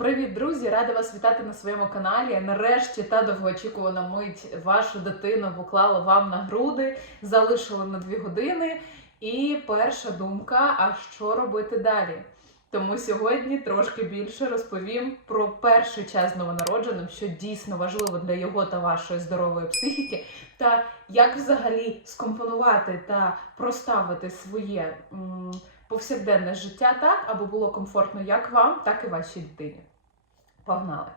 привіт, друзі! Рада вас вітати на своєму каналі. Нарешті та довгоочікувана мить вашу дитину поклала вам на груди, залишила на дві години. І перша думка: а що робити далі? Тому сьогодні трошки більше розповім про перший час новонародженим, що дійсно важливо для його та вашої здорової психіки, та як взагалі скомпонувати та проставити своє м, повсякденне життя так, аби було комфортно як вам, так і вашій дитині. Погнали!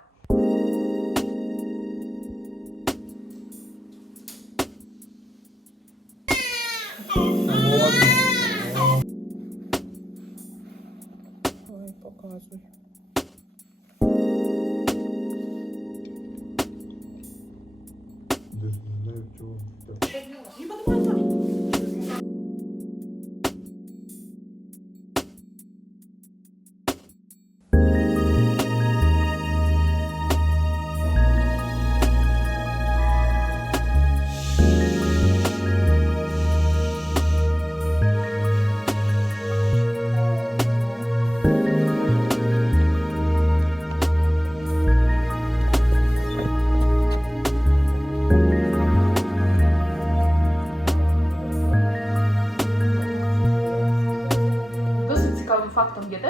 Ой, показуй.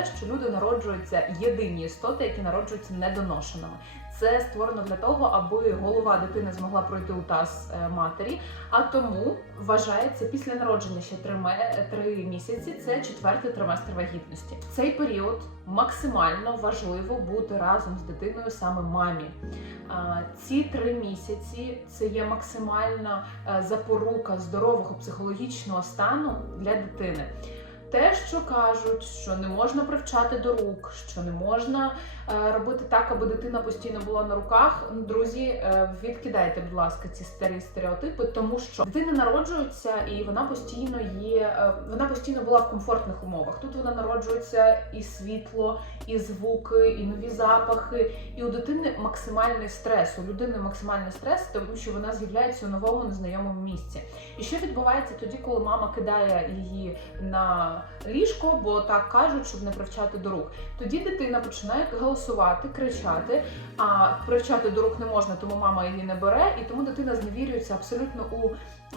Що люди народжуються єдині істоти, які народжуються недоношеними. Це створено для того, аби голова дитини змогла пройти у таз е, матері. А тому вважається після народження ще три, три місяці. Це четвертий триместр вагітності. В цей період максимально важливо бути разом з дитиною саме мамі. Ці три місяці це є максимальна е, запорука здорового психологічного стану для дитини. Те, що кажуть, що не можна привчати до рук, що не можна е, робити так, аби дитина постійно була на руках. Друзі, е, відкидайте, будь ласка, ці старі стереотипи, тому що дитина народжується і вона постійно є, е, вона постійно була в комфортних умовах. Тут вона народжується і світло, і звуки, і нові запахи. І у дитини максимальний стрес. У людини максимальний стрес, тому що вона з'являється у новому незнайомому місці. І що відбувається тоді, коли мама кидає її на ліжко, бо так кажуть, щоб не привчати до рук. Тоді дитина починає голосувати, кричати. А привчати до рук не можна, тому мама її не бере, і тому дитина зневірюється абсолютно у,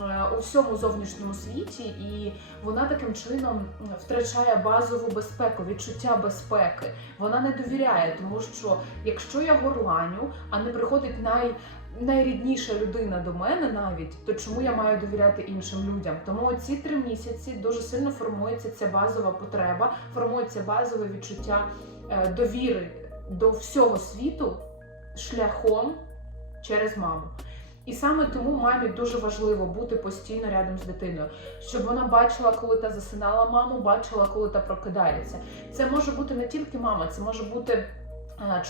е, у всьому зовнішньому світі, і вона таким чином втрачає базову безпеку, відчуття безпеки. Вона не довіряє, тому що якщо я горланю, а не приходить най найрідніша людина до мене навіть, то чому я маю довіряти іншим людям? Тому ці три місяці дуже сильно формується ця базова потреба, формується базове відчуття е, довіри до всього світу шляхом через маму. І саме тому мамі дуже важливо бути постійно рядом з дитиною, щоб вона бачила, коли та засинала маму, бачила, коли та прокидається. Це може бути не тільки мама, це може бути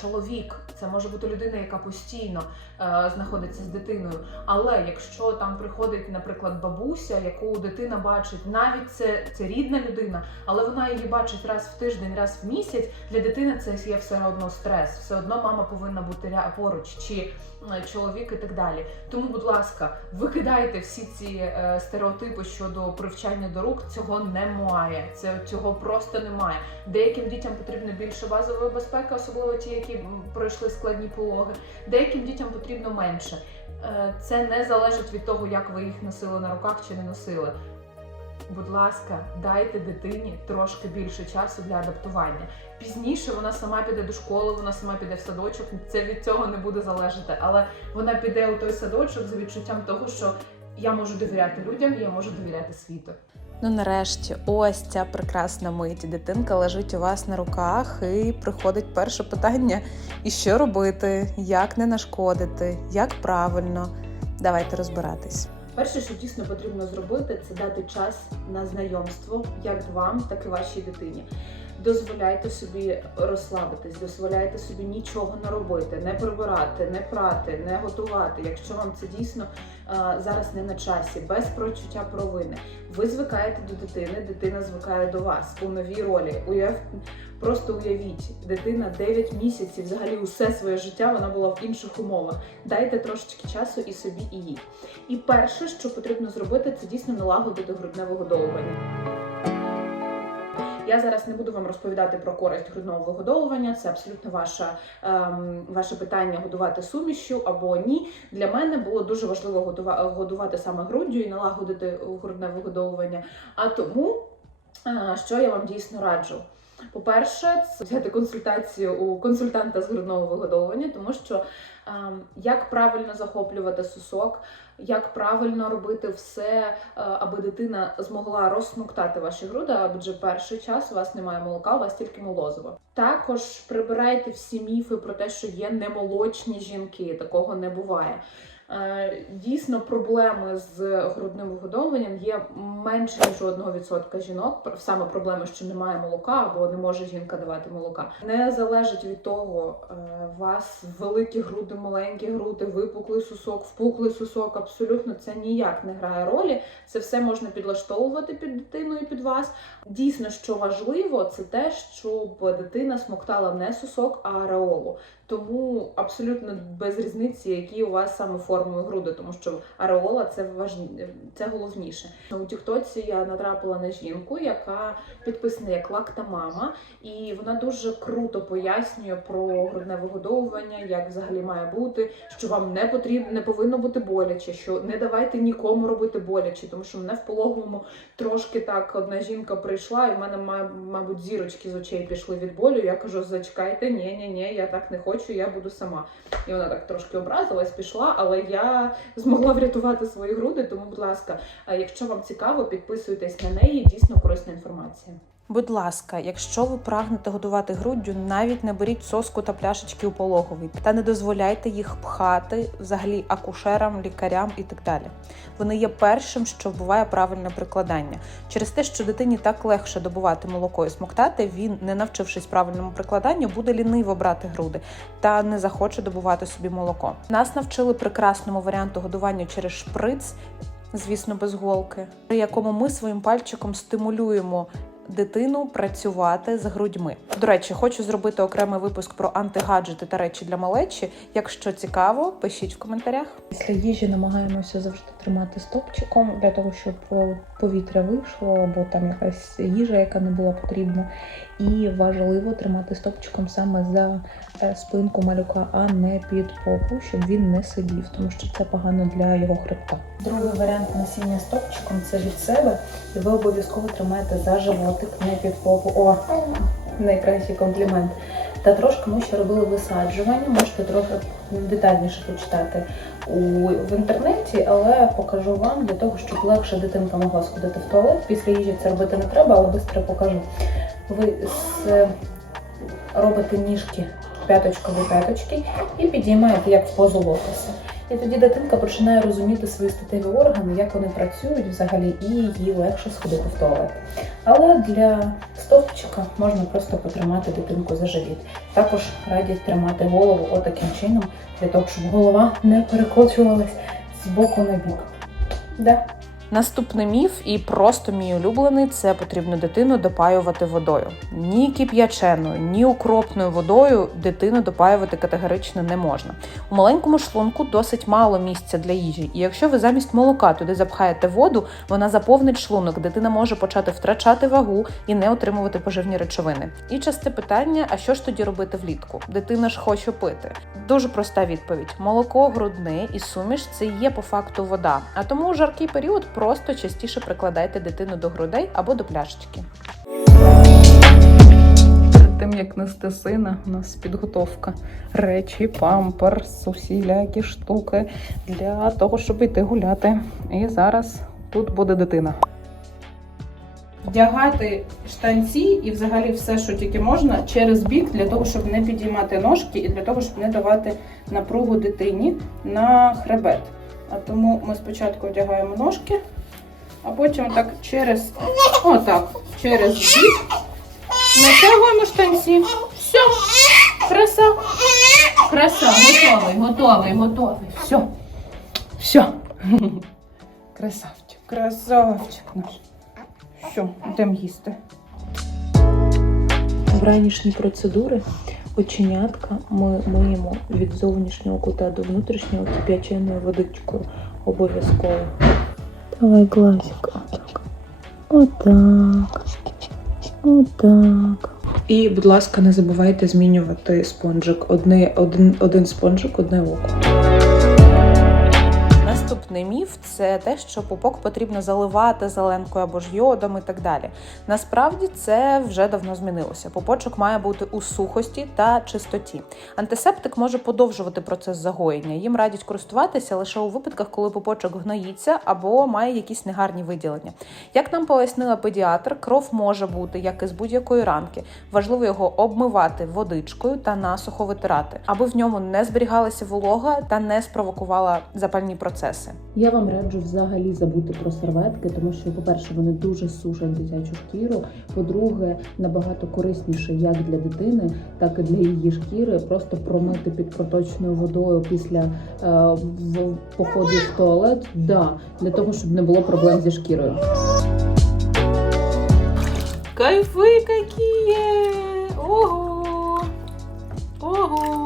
чоловік, це може бути людина, яка постійно е, знаходиться з дитиною. Але якщо там приходить, наприклад, бабуся, яку дитина бачить, навіть це, це рідна людина, але вона її бачить раз в тиждень, раз в місяць. Для дитини це є все одно стрес. Все одно мама повинна бути поруч, чи е, чоловік і так далі. Тому, будь ласка, викидайте всі ці е, стереотипи щодо привчання до рук. Цього немає. Це цього просто немає. Деяким дітям потрібно більше базової безпеки, особливо ті, які пройшли складні пологи. Деяким дітям потрібно менше. Е, Це не залежить від того, як ви їх носили на руках чи не носили. Будь ласка, дайте дитині трошки більше часу для адаптування. Пізніше вона сама піде до школи, вона сама піде в садочок. Це від цього не буде залежати. Але вона піде у той садочок за відчуттям того, що я можу довіряти людям, я можу довіряти світу. Ну, нарешті, ось ця прекрасна мить. Дитинка лежить у вас на руках, і приходить перше питання: і що робити, як не нашкодити, як правильно. Давайте розбиратись. Перше, що дійсно потрібно зробити, це дати час на знайомство як вам, так і вашій дитині. Дозволяйте собі розслабитись, дозволяйте собі нічого не робити, не прибирати, не прати, не готувати. Якщо вам це дійсно зараз не на часі, без прочуття провини. Ви звикаєте до дитини, дитина звикає до вас у новій ролі. Уяв... Просто уявіть, дитина 9 місяців, взагалі усе своє життя вона була в інших умовах. Дайте трошечки часу і собі, і їй. І перше, що потрібно зробити, це дійсно налагодити грудне вигодовування. Я зараз не буду вам розповідати про користь грудного вигодовування. Це абсолютно ваша, ем, ваше питання годувати сумішю або ні. Для мене було дуже важливо годувати саме груддю і налагодити грудне вигодовування. А тому, е, що я вам дійсно раджу. По-перше, це взяти консультацію у консультанта з грудного вигодовування, тому що як правильно захоплювати сусок, як правильно робити все, е, аби дитина змогла розсмоктати ваші груди, адже перший час у вас немає молока, у вас тільки молозиво. Також прибирайте всі міфи про те, що є немолочні жінки, такого не буває. Е, Дійсно, проблеми з грудним вигодовуванням є менше ніж у 1% жінок. Саме проблеми, що немає молока або не може жінка давати молока. Не залежить від того, е, у вас великі груди, маленькі груди, випуклий сосок, впуклий сосок. Абсолютно це ніяк не грає ролі. Це все можна підлаштовувати під дитину і під вас. Дійсно, що важливо, це те, щоб дитина смоктала не сосок, а ареолу. Тому абсолютно без різниці, які у вас саме формою груди, тому що ареола це важні, це головніше. У Тіктоці я натрапила на жінку, яка підписана як лактамама, і вона дуже круто пояснює про грудне вигодовування, як взагалі має бути, що вам не потрібно, не повинно бути боляче, що не давайте нікому робити боляче, тому що мене в пологовому трошки так одна жінка прийшла, і в мене ма- мабуть зірочки з очей пішли від болю. Я кажу, зачекайте, ні, ні, ні, я так не хочу, я буду сама. І вона так трошки образилась, пішла, але я змогла врятувати свої груди. Тому, будь ласка, якщо вам цікаво, підписуйтесь на неї. Дійсно корисна інформація. Будь ласка, якщо ви прагнете годувати груддю, навіть не беріть соску та пляшечки у пологовий та не дозволяйте їх пхати взагалі акушерам, лікарям і так далі. Вони є першим, що вбиває правильне прикладання. Через те, що дитині так легше добувати молоко і смоктати, він, не навчившись правильному прикладанню, буде ліниво брати груди та не захоче добувати собі молоко. Нас навчили прекрасному варіанту годування через шприц. Звісно, без голки, при якому ми своїм пальчиком стимулюємо дитину працювати з грудьми. До речі, хочу зробити окремий випуск про антигаджети та речі для малечі. Якщо цікаво, пишіть в коментарях. Після їжі намагаємося завжди тримати стопчиком для того, щоб повітря вийшло, або там якась їжа, яка не була потрібна. І важливо тримати стопчиком саме за е, спинку малюка, а не під попу, щоб він не сидів, тому що це погано для його хребта. Другий варіант носіння стопчиком це від себе, і ви обов'язково тримаєте за животик, не під попу. О, найкращий комплімент. Та трошки ми ще робили висаджування, можете трохи детальніше почитати в інтернеті, але покажу вам для того, щоб легше дитинка могла сходити в туалет. Після їжі це робити не треба, але швидко покажу. Ви з, робите ніжки п'яточка до п'яточки і підіймаєте як в позу лотоса. І тоді дитинка починає розуміти свої статеві органи, як вони працюють взагалі, і їй легше сходити в туалет. Але для стовпчика можна просто потримати дитинку за живіт. Також радять тримати голову отаким чином, для того, щоб голова не перекочувалась з боку на бік. Да. Наступний міф і просто мій улюблений це потрібно дитину допаювати водою. Ні кип'яченою, ні укропною водою дитину допаювати категорично не можна. У маленькому шлунку досить мало місця для їжі, і якщо ви замість молока туди запхаєте воду, вона заповнить шлунок. Дитина може почати втрачати вагу і не отримувати поживні речовини. І часте питання: а що ж тоді робити влітку? Дитина ж хоче пити. Дуже проста відповідь: молоко грудне і суміш це є по факту вода. А тому у жаркий період просто частіше прикладайте дитину до грудей або до пляшечки. Перед тим як нести сина, у нас підготовка речі, памперс, усілякі штуки для того, щоб йти гуляти. І зараз тут буде дитина. Вдягати штанці і взагалі все, що тільки можна, через бік, для того, щоб не підіймати ножки і для того, щоб не давати напругу дитині на хребет. Тому ми спочатку одягаємо ножки, а потім так через отак, через бік натягуємо штанці. Все, краса. Краса, готовий, готовий, готовий. Все. Все. Красавчик, красавчик наш. Що, йдемо їсти. Вранішні процедури оченятка ми миємо від зовнішнього кута до внутрішнього кип'яченою водичкою обов'язково. Давай глазик. Отак. Отак. Отак. І, будь ласка, не забувайте змінювати спонжик. Одне, один, один спонжик, одне око. Наступний міф це те, що пупок потрібно заливати зеленкою або ж йодом і так далі. Насправді це вже давно змінилося. Пупочок має бути у сухості та чистоті. Антисептик може подовжувати процес загоєння. Їм радять користуватися лише у випадках, коли пупочок гноїться або має якісь негарні виділення. Як нам пояснила педіатр, кров може бути як із будь-якої ранки. Важливо його обмивати водичкою та насухо витирати, аби в ньому не зберігалася волога та не спровокувала запальні процеси. Я вам раджу взагалі забути про серветки, тому що, по-перше, вони дуже сушать дитячу шкіру. По-друге, набагато корисніше як для дитини, так і для її шкіри. Просто промити під проточною водою після е, походу в туалет. Да, для того, щоб не було проблем зі шкірою. Кайфи какие! Ого! Ого!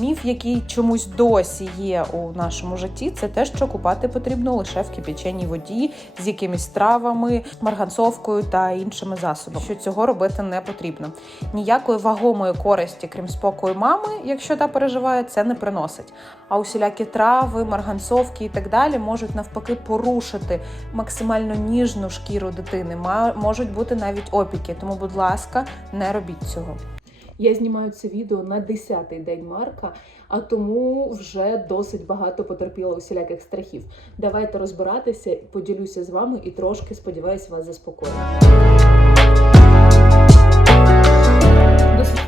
Міф, який чомусь досі є у нашому житті, це те, що купати потрібно лише в кипяченій воді з якимись травами, марганцовкою та іншими засобами. Що цього робити не потрібно. Ніякої вагомої користі, крім спокою мами, якщо та переживає, це не приносить. А усілякі трави, марганцовки і так далі можуть навпаки порушити максимально ніжну шкіру дитини. Можуть бути навіть опіки. Тому, будь ласка, не робіть цього. Я знімаю це відео на 10-й день Марка, а тому вже досить багато потерпіло усіляких страхів. Давайте розбиратися, поділюся з вами і трошки сподіваюся вас заспокоїти.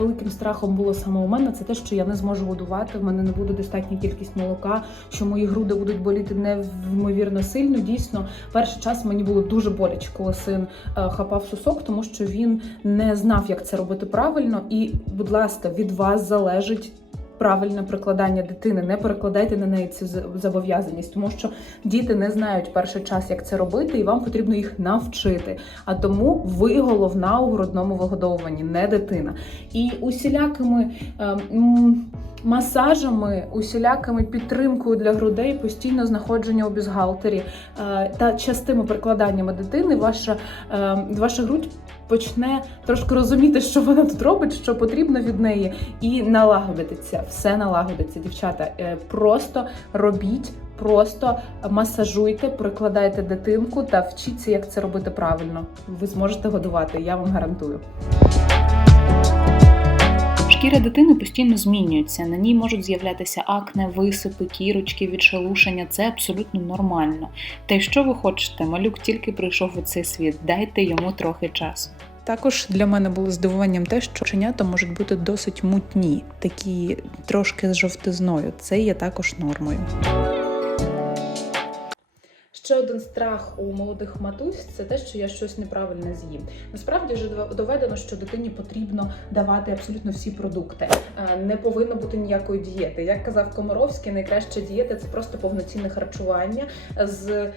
Великим страхом було саме у мене це те, що я не зможу годувати. В мене не буде достатня кількість молока, що мої груди будуть боліти невмовірно сильно. Дійсно, перший час мені було дуже боляче, коли син е, хапав сусок, тому що він не знав, як це робити правильно. І, будь ласка, від вас залежить. Правильне прикладання дитини, не перекладайте на неї цю зобов'язаність, тому що діти не знають перший час, як це робити, і вам потрібно їх навчити. А тому ви головна у грудному вигодовуванні, не дитина. І усілякими е, м, масажами, усілякими підтримкою для грудей, постійно знаходження у бюстгальтері е, та частими прикладаннями дитини, ваша, е, ваша грудь почне трошки розуміти, що вона тут робить, що потрібно від неї, і налагодиться. Все налагодиться, дівчата. Е, Просто робіть. Просто масажуйте, прикладайте дитинку та вчіться, як це робити правильно. Ви зможете годувати, я вам гарантую. Шкіра дитини постійно змінюється. На ній можуть з'являтися акне, висипи, кірочки, відшелушення. Це абсолютно нормально. Та й що ви хочете? Малюк тільки прийшов у цей світ. Дайте йому трохи часу. Також для мене було здивуванням те, що ченята можуть бути досить мутні, такі трошки з жовтизною. Це є також нормою. Ще один страх у молодих матусь це те, що я щось неправильно з'їм. Насправді вже доведено, що дитині потрібно давати абсолютно всі продукти. Е, Не повинно бути ніякої дієти. Як казав Комаровський, найкраща дієта це просто повноцінне харчування з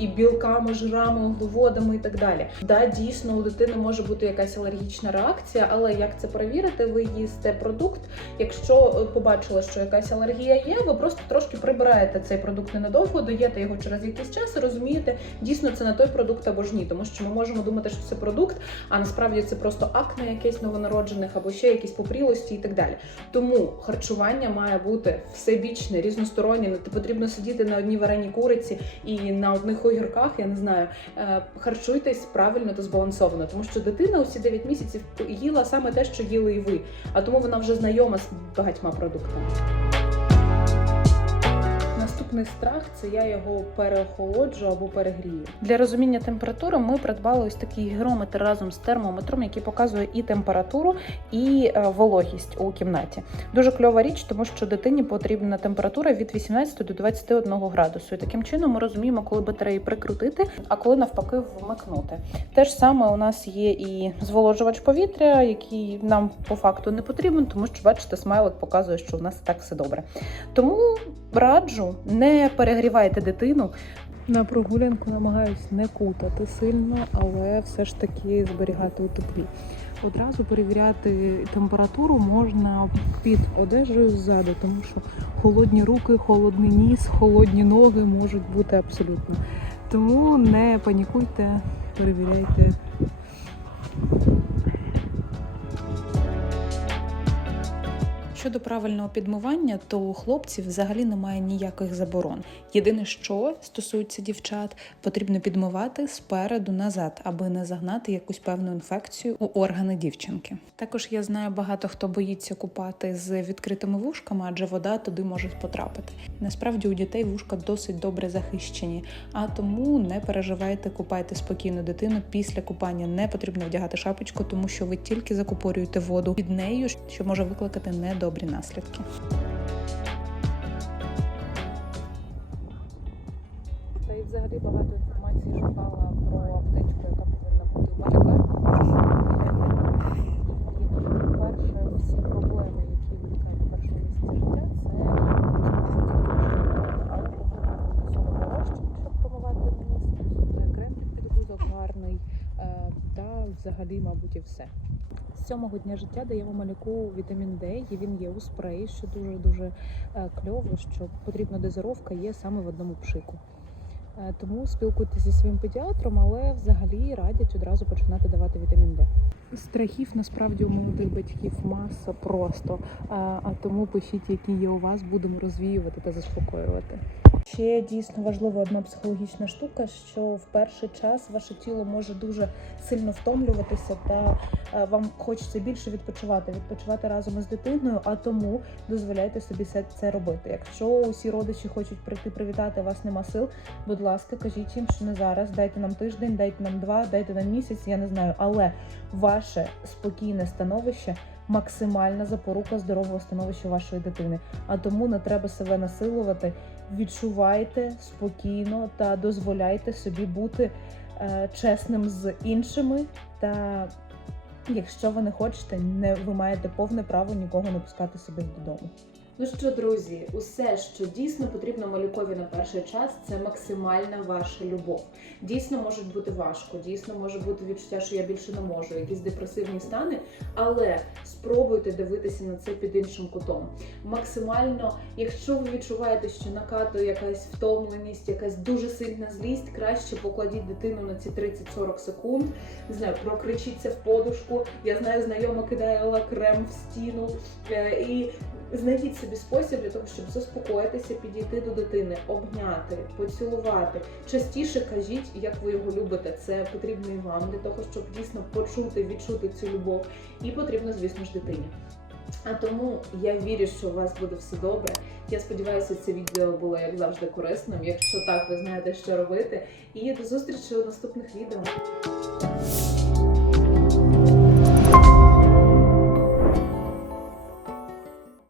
і білками, жирами, вуглеводами і так далі. Да, дійсно, у дитини може бути якась алергічна реакція, але як це перевірити? Ви їсте продукт. Якщо е, побачили, що якась алергія є, ви просто трошки прибираєте цей продукт ненадовго, доїте його через якийсь час і розумієте, дійсно це не той продукт або ж ні, тому що ми можемо думати, що це продукт, а насправді це просто акне якесь новонароджених або ще якісь попрілості і так далі. Тому харчування має бути всебічне, різностороннє. Не потрібно сидіти на одній вареній куриці і на одних огірках. Я не знаю. Е, Харчуйтесь правильно та збалансовано, тому що дитина усі 9 місяців їла саме те, що їли і ви, а тому вона вже знайома з багатьма продуктами. Наступний страх це я його переохолоджу або перегрію. Для розуміння температури ми придбали ось такий гірометр разом з термометром, який показує і температуру, і е, вологість у кімнаті. Дуже кльова річ, тому що дитині потрібна температура від 18 до 21 градусу. І таким чином ми розуміємо, коли батареї прикрутити, а коли навпаки вмикнути. Те ж саме у нас є і зволожувач повітря, який нам по факту не потрібен, тому що бачите, смайлик показує, що у нас так все добре. Тому раджу, перегрівайте дитину. На прогулянку намагаюсь не кутати сильно, але все ж таки зберігати у теплі. Одразу перевіряти температуру можна під одежею ззаду, тому що холодні руки, холодний ніс, холодні ноги можуть бути абсолютно. Тому не панікуйте, перевіряйте Щодо правильного підмивання, то у хлопців взагалі немає ніяких заборон. Єдине, що стосується дівчат, потрібно підмивати спереду назад, аби не загнати якусь певну інфекцію у органи дівчинки. Також я знаю багато хто боїться купати з відкритими вушками, адже вода туди може потрапити. Насправді у дітей вушка досить добре захищені, а тому не переживайте, купайте спокійно дитину. Після купання не потрібно вдягати шапочку, тому що ви тільки закупорюєте воду під нею, що може викликати недобрі наслідки. Та й взагалі багато інформації шукала про аптечку, яка повинна бути в малюка. І перше, всі проблеми, які виникають в першому місці життя, це але повинен бути солодорожчик, щоб промивати ніс, крем під підгузок гарний е, та взагалі, мабуть, і все. З сьомого дня життя даємо малюку вітамін Д, і він є у спреї, що дуже дуже кльово, що потрібна дозировка є саме в одному пшику. Е, Тому спілкуйтеся зі своїм педіатром, але взагалі радять одразу починати давати вітамін Д. Страхів насправді у молодих батьків маса просто. А, а тому пишіть, які є у вас, будемо розвіювати та заспокоювати. Ще дійсно важлива одна психологічна штука, що в перший час ваше тіло може дуже сильно втомлюватися, та е, вам хочеться більше відпочивати, відпочивати разом із дитиною, а тому дозволяйте собі це- робити. Якщо усі родичі хочуть прийти привітати, вас нема сил, будь ласка, кажіть їм, що не зараз. Дайте нам тиждень, дайте нам два, дайте нам місяць, я не знаю. Але ваше спокійне становище максимальна запорука здорового становища вашої дитини. А тому не треба себе насилувати. Відчувайте спокійно та дозволяйте собі бути е, чесним з іншими. Та якщо ви не хочете, не ви маєте повне право нікого не пускати собі додому. Ну що, друзі, усе, що дійсно потрібно малюкові на перший час, це максимальна ваша любов. Дійсно може бути важко, дійсно може бути відчуття, що я більше не можу, якісь депресивні стани, але спробуйте дивитися на це під іншим кутом. Максимально, якщо ви відчуваєте, що накатує якась втомленість, якась дуже сильна злість, краще покладіть дитину на ці 30-40 секунд. Не знаю, прокричіться в подушку. Я знаю, знайома кидає крем в стіну е, і Знайдіть собі спосіб для того, щоб заспокоїтися, підійти до дитини, обняти, поцілувати. Частіше кажіть, як ви його любите. Це потрібно і вам для того, щоб дійсно почути, відчути цю любов. І потрібно, звісно ж, дитині. А тому я вірю, що у вас буде все добре. Я сподіваюся, це відео було як завжди корисним. Якщо так, ви знаєте, що робити. І до зустрічі у наступних відео.